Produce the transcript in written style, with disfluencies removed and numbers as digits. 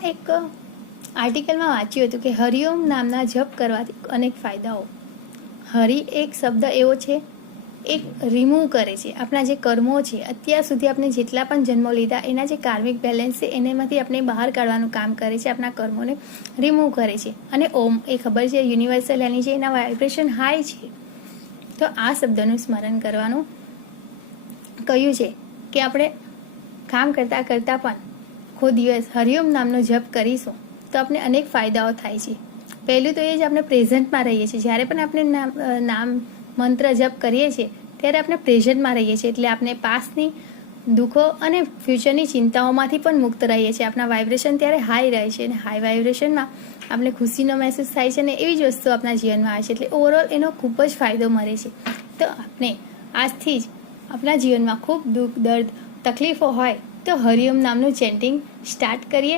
હમણાં એક આર્ટિકલમાં વાંચ્યું હતું કે હરિઓમ નામના જપ કરવાથી અનેક ફાયદાઓ. હરિ એક શબ્દ એવો છે, એક રિમૂવ કરે છે આપણા જે કર્મો છે, અત્યાર સુધી આપણે જેટલા પણ જન્મો લીધા એના જે કાર્મિક બેલેન્સ છે એનામાંથી આપણે બહાર કાઢવાનું કામ કરે છે, આપણા કર્મોને રિમૂવ કરે છે. અને ઓમ એ ખબર છે યુનિવર્સલ એનર્જી, એના વાઇબ્રેશન હાઈ છે. તો આ શબ્દનું સ્મરણ કરવાનું કહ્યું છે કે આપણે કામ કરતાં કરતાં પણ આખો દિવસ હરિઓમ નામનો જપ કરીશું તો આપણે અનેક ફાયદાઓ થાય છે. પહેલું તો એ જ આપણે પ્રેઝન્ટમાં રહીએ છીએ. જ્યારે પણ આપણે નામ મંત્ર જપ કરીએ છીએ ત્યારે આપણે પ્રેઝન્ટમાં રહીએ છીએ, એટલે આપણે પાસ્ટની દુઃખો અને ફ્યુચરની ચિંતાઓમાંથી પણ મુક્ત રહીએ છીએ. આપણા વાઇબ્રેશન ત્યારે હાઈ રહે છે અને હાઈ વાઇબ્રેશનમાં આપણે ખુશીનો મહેસૂસ થાય છે અને એવી જ વસ્તુ આપણા જીવનમાં આવે છે. એટલે ઓવરઓલ એનો ખૂબ જ ફાયદો મળે છે. તો આપણે આજથી જ આપણા જીવનમાં ખૂબ દુઃખ, દર્દ, તકલીફો હોય તો હરિઓમ નામનું ચેન્ટિંગ સ્ટાર્ટ કરીએ